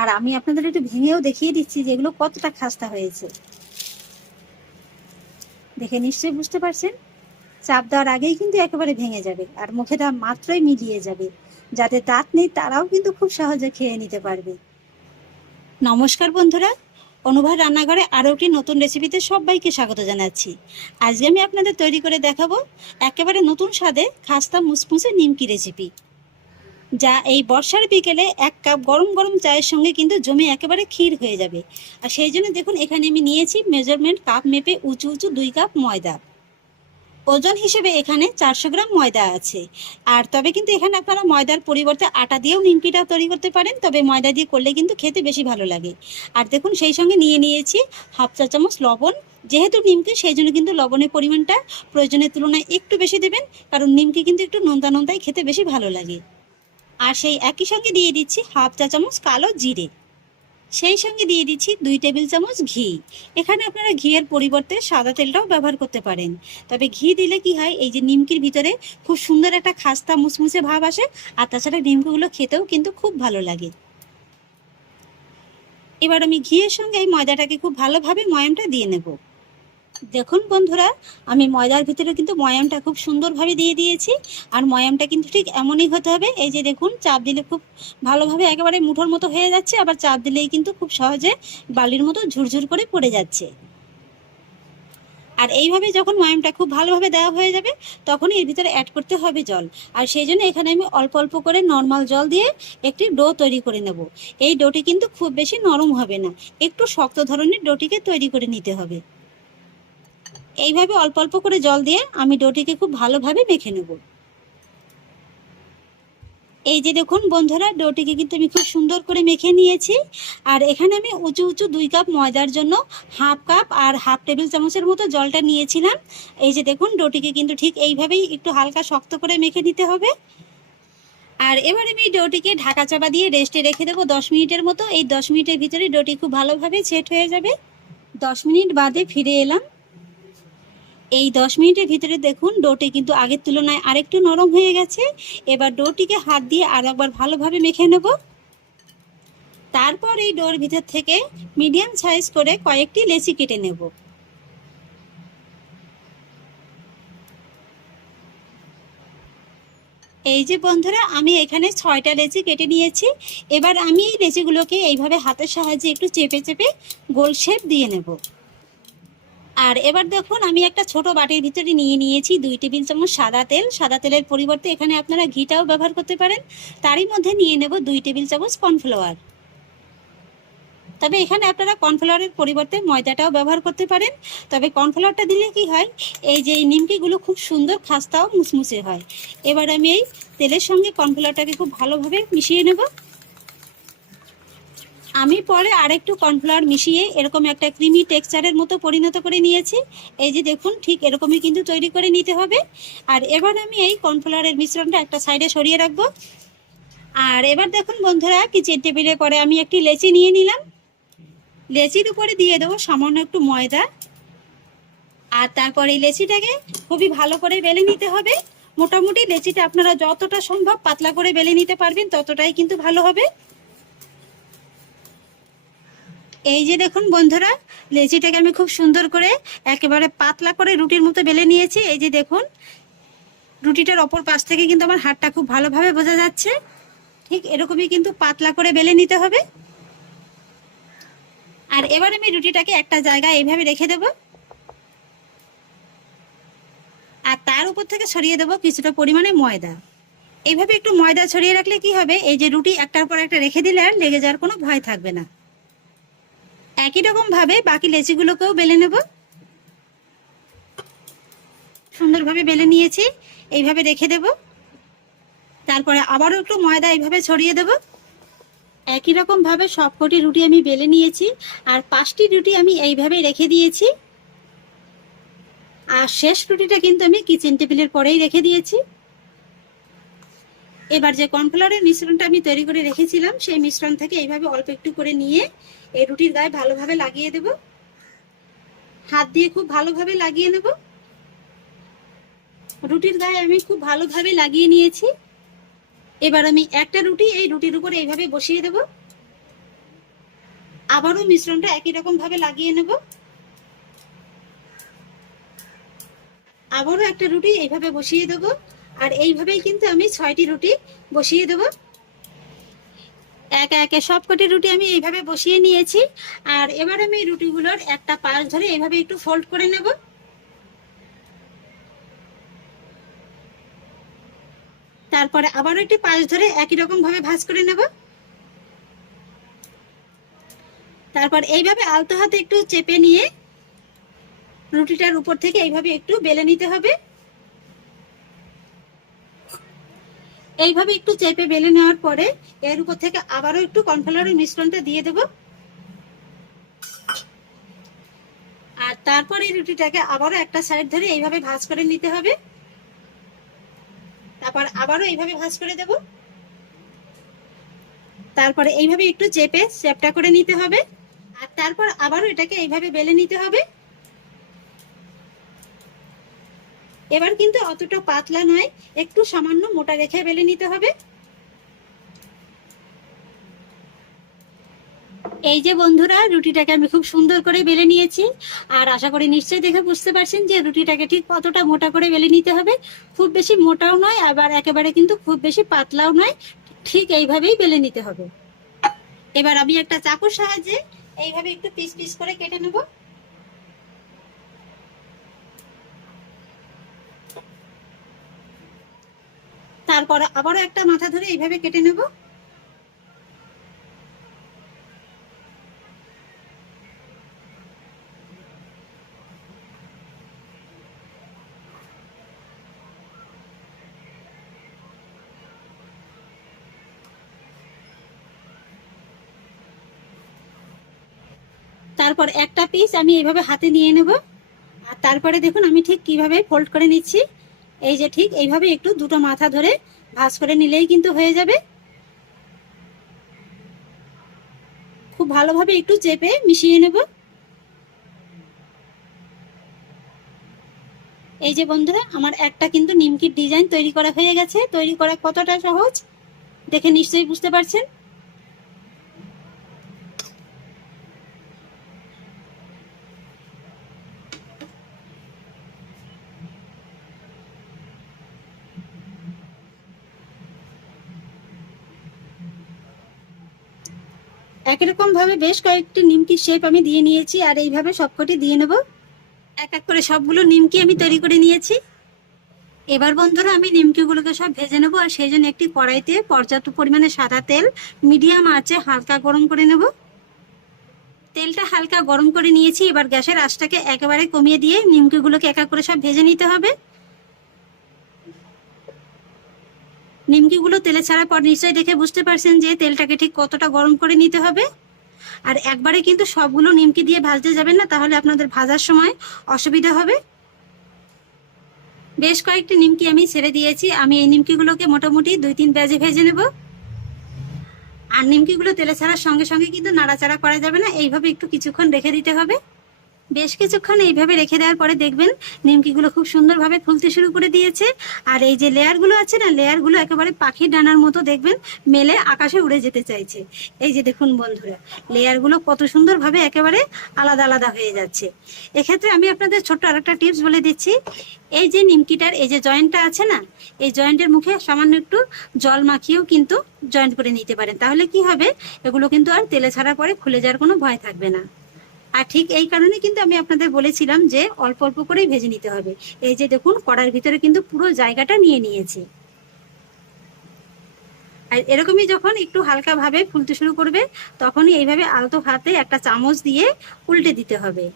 আর আমি আপনাদের একটু ভেঙেও দেখিয়ে দিচ্ছি যে এগুলো কতটা খাস্তা হয়েছে। দেখে নিশ্চয়ই বুঝতে পারছেন? চাপ দেওয়ার আগেই কিন্তু একেবারে ভেঙে যাবে আর মুখে দেওয়া মাত্রই মিলিয়ে যাবে। যাদের দাঁত নেই তারাও কিন্তু খুব সহজে খেয়ে নিতে পারবে। নমস্কার বন্ধুরা অনুভব রান্নাঘরে আরও একটি নতুন রেসিপিতে সবাইকে স্বাগত জানাচ্ছি। আজকে আমি আপনাদের তৈরি করে দেখাবো একেবারে নতুন স্বাদে খাস্তা মুসমুসে নিমকি রেসিপি যা এই বর্ষার বিকেলে এক কাপ গরম গরম চায়ের সঙ্গে কিন্তু জমে একেবারে ক্ষীর হয়ে যাবে। আর সেই জন্য দেখুন, এখানে আমি নিয়েছি মেজারমেন্ট কাপ মেপে উঁচু উঁচু দুই কাপ ময়দা। ওজন হিসেবে এখানে চারশো গ্রাম ময়দা আছে। আর তবে কিন্তু এখানে আপনারা ময়দার পরিবর্তে আটা দিয়েও নিমকিটা তৈরি করতে পারেন, তবে ময়দা দিয়ে করলে কিন্তু খেতে বেশি ভালো লাগে। আর দেখুন, সেই সঙ্গে নিয়ে নিয়েছি হাফ চা চামচ লবণ। যেহেতু নিমকি, সেই জন্য কিন্তু লবণের পরিমাণটা প্রয়োজনের তুলনায় একটু বেশি দেবেন, কারণ নিমকি কিন্তু একটু নোনতা নোনতাই খেতে বেশি ভালো লাগে। আর সেই একই সঙ্গে দিয়ে দিচ্ছি হাফ চা চামচ কালো জিরে। সেই সঙ্গে দিয়ে দিচ্ছি দুই টেবিল চামচ ঘি। এখানে আপনারা ঘিয়ের পরিবর্তে সাদা তেলটাও ব্যবহার করতে পারেন। তবে ঘি দিলে কি হয়, এই যে নিমকির ভিতরে খুব সুন্দর একটা খাস্তা মুসমুসে ভাব আসে, আর তাছাড়া নিমকিগুলো খেতেও কিন্তু খুব ভালো লাগে। এবার আমি ঘিয়ের সঙ্গে এই ময়দাটাকে খুব ভালোভাবে ময়ামটা দিয়ে নেব। দেখুন বন্ধুরা, আমি ময়দার ভিতরে কিন্তু ময়ামটা খুব সুন্দরভাবে দিয়ে দিয়েছি। আর ময়ামটা কিন্তু ঠিক এমনই হতে হবে, এই যে দেখুন, চাপ দিলে খুব ভালোভাবে একেবারে মুঠোর মতো হয়ে যাচ্ছে, আবার চাপ দিলেই কিন্তু খুব সহজে বালির মতো ঝুরঝুর করে পড়ে যাচ্ছে। আর এইভাবে যখন ময়ামটা খুব ভালোভাবে দেওয়া হয়ে যাবে, তখনই এর ভিতরে অ্যাড করতে হবে জল। আর সেই জন্য এখানে আমি অল্প অল্প করে নর্মাল জল দিয়ে একটি ডো তৈরি করে নেব। এই ডোটি কিন্তু খুব বেশি নরম হবে না, একটু শক্ত ধরনের ডোটিকে তৈরি করে নিতে হবে। এইভাবে অল্প অল্প করে জল দিয়ে আমি ডোটিকে খুব ভালোভাবে মেখে নেব। এই যে দেখুন বন্ধুরা, ডোটিকে কিন্তু আমি খুব সুন্দর করে মেখে নিয়েছি। আর এখানে আমি উঁচু উঁচু দুই কাপ ময়দার জন্য হাফ কাপ আর হাফ টেবিল চামচের মতো জলটা নিয়েছিলাম। এই যে দেখুন, ডোটিকে কিন্তু ঠিক এইভাবেই একটু হালকা শক্ত করে মেখে নিতে হবে। আর এবার আমি ডোটিকে ঢাকা চাপা দিয়ে রেস্টে রেখে দেবো দশ মিনিটের মতো। এই দশ মিনিটের ভিতরে ডোটি খুব ভালোভাবে সেট হয়ে যাবে। দশ মিনিট বাদে ফিরে এলাম। এই দশ মিনিটের ভিতরে দেখুন, ডোটি কিন্তু আগের তুলনায় আরেকটু নরম হয়ে গেছে। এবার ডোটিকে হাত দিয়ে আর একবার ভালোভাবে মেখে নেব। তারপর এই ডোর ভিতর থেকে মিডিয়াম সাইজ করে কয়েকটি লেচি কেটে নেব। এই যে বন্ধুরা, আমি এখানে ছয়টা লেচি কেটে নিয়েছি। এবার আমি এই লেচিগুলোকে এইভাবে হাতের সাহায্যে একটু চেপে চেপে গোল শেপ দিয়ে নেব। আর এবার দেখুন, আমি একটা ছোট বাটির ভিতরে নিয়ে নিয়েছি দুই টেবিল চামচ সাদা তেল। সাদা তেলের পরিবর্তে এখানে আপনারা ঘিটাও ব্যবহার করতে পারেন। তারই মধ্যে নিয়ে নেব দুই টেবিল চামচ কর্নফ্লাওয়ার। তবে এখানে আপনারা কর্নফ্লাওয়ারের পরিবর্তে ময়দাটাও ব্যবহার করতে পারেন। তবে কর্নফ্লাওয়ারটা দিলে কি হয়, এই যে নিমকিগুলো খুব সুন্দর খাস্তাও মুসমুসে হয়। এবার আমি এই তেলের সঙ্গে কর্নফ্লাওয়ারটাকে খুব ভালোভাবে মিশিয়ে নেব। আমি পরে আরেকটু কর্নফ্লাওয়ার মিশিয়ে এরকম একটা ক্রিমি টেক্সচারের মতো পরিণত করে নিয়েছি। এই যে দেখুন, ঠিক এরকমই কিন্তু তৈরি করে নিতে হবে। আর এবার আমি এই কর্নফ্লাওয়ারের মিশ্রণটা একটা সাইডে সরিয়ে রাখব। আর এবার দেখুন বন্ধুরা কিচেন টেবিলে পরে আমি একটি লেচি নিয়ে নিলাম। লেচির উপরে দিয়ে দেবো সামান্য একটু ময়দা। আর তারপর এই লেচিটাকে খুবই ভালো করে বেলে নিতে হবে। মোটামুটি লেচিটা আপনারা যতটা সম্ভব পাতলা করে বেলে নিতে পারবেন, ততটাই কিন্তু ভালো হবে। এই যে দেখুন বন্ধুরা, লেচিটাকে আমি খুব সুন্দর করে একেবারে পাতলা করে রুটির মতো বেলে নিয়েছি। এই যে দেখুন, রুটিটার অপর পাশ থেকে কিন্তু আমার হাতটা খুব ভালোভাবে বোঝা যাচ্ছে। ঠিক এরকমই কিন্তু পাতলা করে বেলে নিতে হবে। আর এবার আমি রুটিটাকে একটা জায়গায় এইভাবে রেখে দেব। আর তার উপর থেকে ছড়িয়ে দেবো কিছুটা পরিমাণে ময়দা। এইভাবে একটু ময়দা ছড়িয়ে রাখলে কি হবে? এই যে রুটি একটার পর একটা রেখে দিলে আর লেগে যাওয়ার কোনো ভয় থাকবে না। একই রকম ভাবে বাকি লেচিগুলোকেও বেলে নেব। সুন্দরভাবে বেলে নিয়েছি, এইভাবে রেখে দেব। তারপরে আবারও একটু ময়দা এইভাবে ছড়িয়ে দেব। একই রকম ভাবে সবকটি রুটি আমি বেলে নিয়েছি, আর পাঁচটি রুটি আমি এইভাবে রেখে দিয়েছি। আর শেষ রুটিটা কিন্তু আমি কিচেন টেবিলের পরেই রেখে দিয়েছি। এবার যে কর্নফ্লাওয়ারের মিশ্রণটা আমি তৈরি করে রেখেছিলাম, সেই মিশ্রণ থেকে এইভাবে অল্প একটু করে নিয়ে এই রুটির গায়ে ভালোভাবে লাগিয়ে দেব। হাত দিয়ে খুব ভালোভাবে লাগিয়ে নেব। রুটির গায়ে আমি খুব ভালোভাবে লাগিয়ে নিয়েছি। এবার আমি একটা রুটি এই রুটির উপরে এইভাবে বসিয়ে দেব। আবারও মিশ্রণটা একই রকম ভাবে লাগিয়ে নেব। আবারও একটা রুটি এইভাবে বসিয়ে দেব। আর এইভাবেই কিন্তু আমি ছয়টি রুটি বসিয়ে দেব। একে একে সবকটি রুটি আমি এইভাবে বসিয়ে নিয়েছি। আর এবার আমি রুটিগুলোর একটা পাশ ধরে এইভাবে একটু ফোল্ড করে নেব। তারপরে আবারও একটি পাশ ধরে একই রকম ভাবে ভাঁজ করে নেব। তারপর এইভাবে আলতো হাতে একটু চেপে নিয়ে রুটিটার উপর থেকে এইভাবে একটু বেলে নিতে হবে। এইভাবে একটু চেপে বেলে নেওয়ার পরে এর উপর থেকে আবারও একটু কর্নফ্লাওয়ারের মিশ্রণটা দিয়ে দেব। আর তারপর এই রুটিটাকে আবারও একটা সাইড ধরে এইভাবে ভাজ করে নিতে হবে। তারপর আবারও এইভাবে ভাঁজ করে দেব। তারপরে এইভাবে একটু চেপে শেপটা করে নিতে হবে। আর তারপর আবারও এটাকে এইভাবে বেলে নিতে হবে। এবার কিন্তু অতটা পাতলা নয়, একটু সামান্য মোটা রেখে বেলে নিতে হবে। এই যে বন্ধুরা, রুটিটাকে আমি খুব সুন্দর করে বেলে নিয়েছি, আর আশা করি নিশ্চয়ই দেখে বুঝতে পারছেন যে রুটিটাকে ঠিক কতটা মোটা করে বেলে নিতে হবে। খুব বেশি মোটাও নয়, আবার একেবারে কিন্তু খুব বেশি পাতলাও নয়, ঠিক এইভাবেই বেলে নিতে হবে। এবার আমি একটা চাকুর সাহায্যে এইভাবে একটু পিস পিস করে কেটে নেব। তারপরে আবারও একটা মাথা ধরে এইভাবে কেটে নেব। তারপর একটা পিস আমি এইভাবে হাতে নিয়ে নেব। আর তারপরে দেখুন আমি ঠিক কীভাবে ফোল্ড করে নিচ্ছি। এই যে ঠিক এইভাবে একটু দুটো মাথা ধরে ভাঁজ করে নিলেই কিন্তু হয়ে যাবে। খুব ভালোভাবে একটু চেপে মিশিয়ে নেব। এই যে বন্ধুরা, আমার একটা কিন্তু নিমকির ডিজাইন তৈরি করা হয়ে গেছে। তৈরি করা কতটা সহজ, দেখে নিশ্চয়ই বুঝতে পারছেন। একই রকম ভাবে বেশ কয়েকটি নিমকির শেপ আমি দিয়ে নিয়েছি, আর এইভাবে সবকটি দিয়ে নেব। এক এক করে সবগুলো নিমকি আমি তৈরি করে নিয়েছি। এবার বন্ধুরা আমি নিমকিগুলোকে সব ভেজে নেব, আর সেই জন্য একটি কড়াইতে পর্যাপ্ত পরিমাণে সাদা তেল, মিডিয়াম আঁচে হালকা গরম করে নেব। তেলটা হালকা গরম করে নিয়েছি, এবার গ্যাসের আঁচটাকে একেবারে কমিয়ে দিয়ে নিমকিগুলোকে এক এক করে সব ভেজে নিতে হবে। নিমকিগুলো তেলে ছাড়ার পর নিশ্চয়ই দেখে বুঝতে পারছেন যে তেলটাকে ঠিক কতটা গরম করে নিতে হবে। আর একবারে কিন্তু সবগুলো নিমকি দিয়ে ভাজতে যাবেন না, তাহলে আপনাদের ভাজার সময় অসুবিধা হবে। বেশ কয়েকটি নিমকি আমি ছেড়ে দিয়েছি, আমি এই নিমকিগুলোকে মোটামুটি দুই তিন পেঁয়াজে ভেজে নেব। আর নিমকিগুলো তেলে ছাড়ার সঙ্গে সঙ্গে কিন্তু নাড়াচাড়া করা যাবে না, এইভাবে একটু কিছুক্ষণ রেখে দিতে হবে। বেশ কিছুক্ষণ এইভাবে রেখে দেওয়ার পরে দেখবেন নিমকিগুলো খুব সুন্দরভাবে ফুলতে শুরু করে দিয়েছে। আর এই যে লেয়ারগুলো আছে না, লেয়ারগুলো একেবারে পাখির ডানার মতো দেখবেন মেলে আকাশে উড়ে যেতে চাইছে। এই যে দেখুন বন্ধুরা, লেয়ারগুলো কত সুন্দরভাবে একেবারে আলাদা আলাদা হয়ে যাচ্ছে। এক্ষেত্রে আমি আপনাদের ছোট্ট আরেকটা টিপস বলে দিচ্ছি। এই যে নিমকিটার এই যে জয়েন্টটা আছে না, এই জয়েন্টের মুখে সামান্য একটু জল মাখিয়েও কিন্তু জয়েন্ট করে নিতে পারেন। তাহলে কি হবে? এগুলো কিন্তু আর তেলে ছাড়া পরে খুলে যাওয়ার কোনো ভয় থাকবে না। আর ঠিক এই কারণে কিন্তু আমি আপনাদের বলেছিলাম যে অল্প অল্প করেই ভেজে নিতে হবে। এই যে দেখুন কড়ার ভিতরে কিন্তু পুরো জায়গাটা নিয়ে নিয়েছে। আর এরকমই যখন একটু হালকা ভাবে ফুলতে শুরু করবে, তখনই এইভাবে আলতো হাতে একটা চামচ দিয়ে উল্টে দিতে হবে।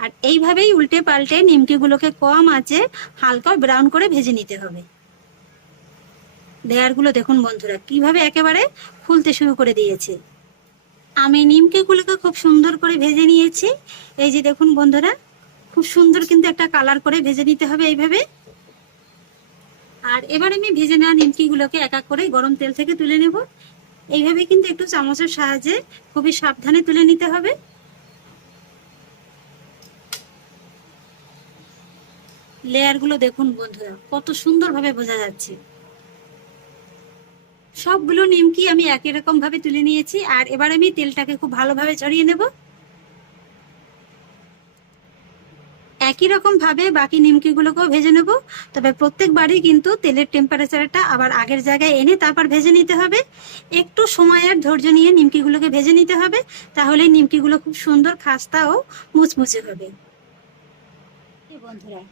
আর এইভাবেই উল্টে পাল্টে নিমকিগুলোকে কম আছে হালকা ব্রাউন করে ভেজে নিতে হবে। লেয়ারগুলো দেখুন বন্ধুরা, কীভাবে একেবারে ফুলতে শুরু করে দিয়েছে। আমি নিমকিগুলোকে খুব সুন্দর করে ভেজে নিয়েছি। এই যে দেখুন বন্ধুরা, খুব সুন্দর কিন্তু একটা কালার করে ভেজে নিতে হবে এইভাবে। আর এবার আমি ভেজে নেওয়া নিমকিগুলোকে এক এক করে গরম তেল থেকে তুলে নেব। এইভাবে কিন্তু একটু চামচের সাহায্যে খুবই সাবধানে তুলে নিতে হবে। লেয়ারগুলো দেখুন বন্ধুরা, কত সুন্দরভাবে বোঝা যাচ্ছে। সবগুলো নিমকি আমি একই রকম ভাবে তুলে নিয়েছি, আর এবার আমি তেলটাকে খুব ভালোভাবে ছড়িয়ে নেব। একই রকম ভাবে বাকি নিমকিগুলোকেও ভেজে নেব, তবে প্রত্যেকবারই কিন্তু তেলের টেম্পারেচারটা আবার আগের জায়গায় এনে তারপর ভেজে নিতে হবে। একটু সময় আর ধৈর্য নিয়ে নিমকিগুলোকে ভেজে নিতে হবে তাহলে নিমকিগুলো খুব সুন্দর খাস্তা ও মুচমুচে হবে। বন্ধুরা,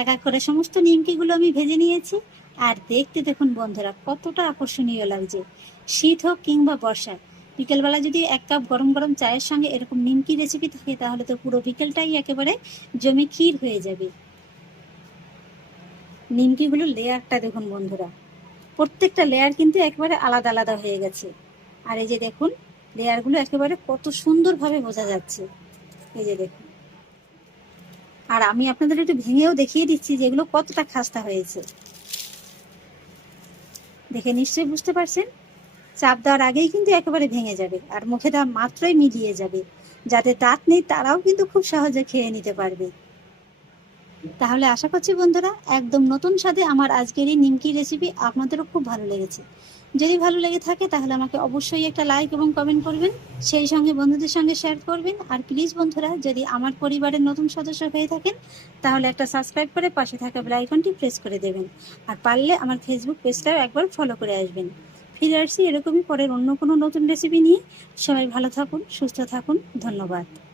এক এক করে সমস্ত নিমকিগুলো আমি ভেজে নিয়েছি। আর দেখতে দেখুন বন্ধুরা, কতটা আকর্ষণীয় লাগছে। শীত হোক কিংবা বর্ষা, বিকেলবেলা যদি এক কাপ গরম গরম চায়ের সঙ্গে এরকম নিমকি রেসিপি থাকে, তাহলে তো পুরো বিকেলটাই একেবারে জমে ক্ষীর হয়ে যাবে। নিমকিগুলোর লেয়ারটা দেখুন বন্ধুরা, প্রত্যেকটা লেয়ার কিন্তু একেবারে আলাদা আলাদা হয়ে গেছে। আর এই যে দেখুন, লেয়ারগুলো একেবারে কত সুন্দরভাবে বোঝা যাচ্ছে। এই যে দেখুন। আর আমি আপনাদের একটু ভেঙেও দেখিয়ে দিচ্ছি যে এগুলো কতটা খাস্তা হয়েছে। দেখে নিশ্চয়ই বুঝতে পারছেন? চাপ দেওয়ার আগেই কিন্তু একেবারে ভেঙে যাবে, আর মুখে দেওয়া মাত্রই মিলিয়ে যাবে। যাতে তাঁত নেই, তারাও কিন্তু খুব সহজে খেয়ে নিতে পারবে। তাহলে আশা করছি বন্ধুরা, একদম নতুন স্বাদে আমার আজকের এই নিমকি রেসিপি আপনাদেরও খুব ভালো লেগেছে। যদি ভালো লেগে থাকে, তাহলে আমাকে অবশ্যই একটা লাইক এবং কমেন্ট করবেন। সেই সঙ্গে বন্ধুদের সঙ্গে শেয়ার করবেন। আর প্লিজ বন্ধুরা, যদি আমার পরিবারের নতুন সদস্য হয়ে থাকেন, তাহলে একটা সাবস্ক্রাইব করে পাশে থাকা আইকনটি প্রেস করে দেবেন। আর পারলে আমার ফেসবুক পেজটাও একবার ফলো করে আসবেন। ফিরে আসছি এরকমই পরের অন্য কোনো নতুন রেসিপি নিয়ে। সবাই ভালো থাকুন, সুস্থ থাকুন। ধন্যবাদ।